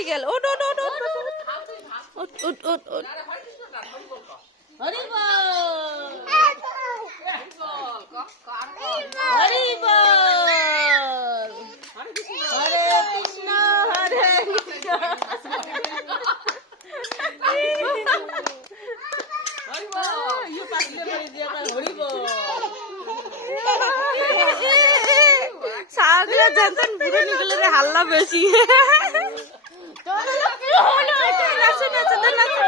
হয়ে গেল ওট ওট ওট ওট ওট ওট ওট ওট হরি বল হরি বল হরে কৃষ্ণ হরে কৃষ্ণ সাগরে জানতেন পুরো নিকলে রে হাল্লা বেশি নাচো নাচো নাচো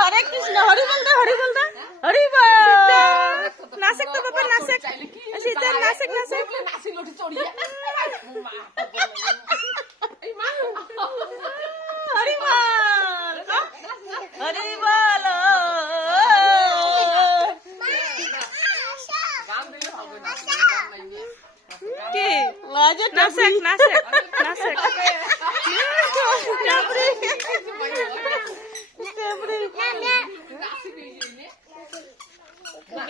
হরে কৃষ্ণ হরি বল দা হরি বল দা হরি বল নাচক তো বাবা নাচক সীতা নাচক নাচক নাচি লটি চড়িয়া হরি বল হরি বল কি নাচক নাচক নাচক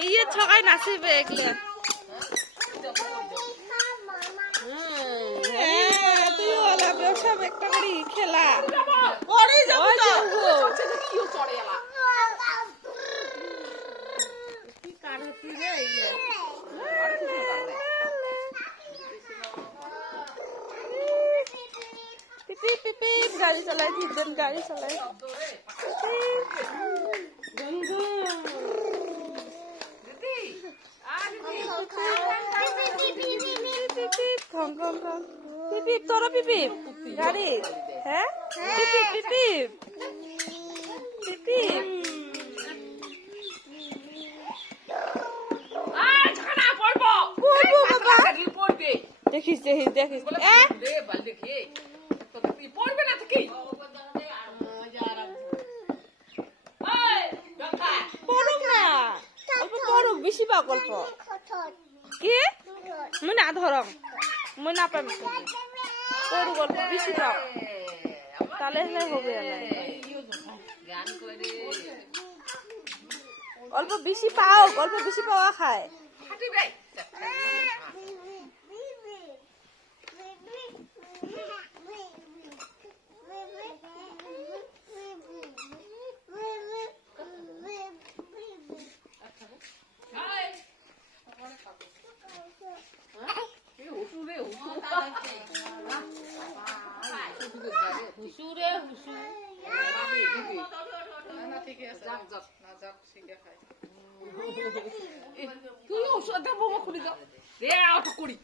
ইয়ে ছকাই নাচিবে এগুলো তুই ওলা সব একটা করে খেলা কি কার হতি রে পিপি পিপি গাড়ি চালায় তিনজন গাড়ি চালায় পিপিপ তোরা পিপিপ গাড়ি হ্যাঁ পিপিপ পিপিপ পিপিপ দেখিস দেখিস দেখিস পড়ুক না অল্প পড়ুক বেশি পাক অল্প কি মুই না ধরম মুই না পাম পড়ুক অল্প বেশি পাক তাহলে হবে অল্প বেশি পাও অল্প বেশি পাওয়া খায় তুই ওষুধ খুলি দাও রে করি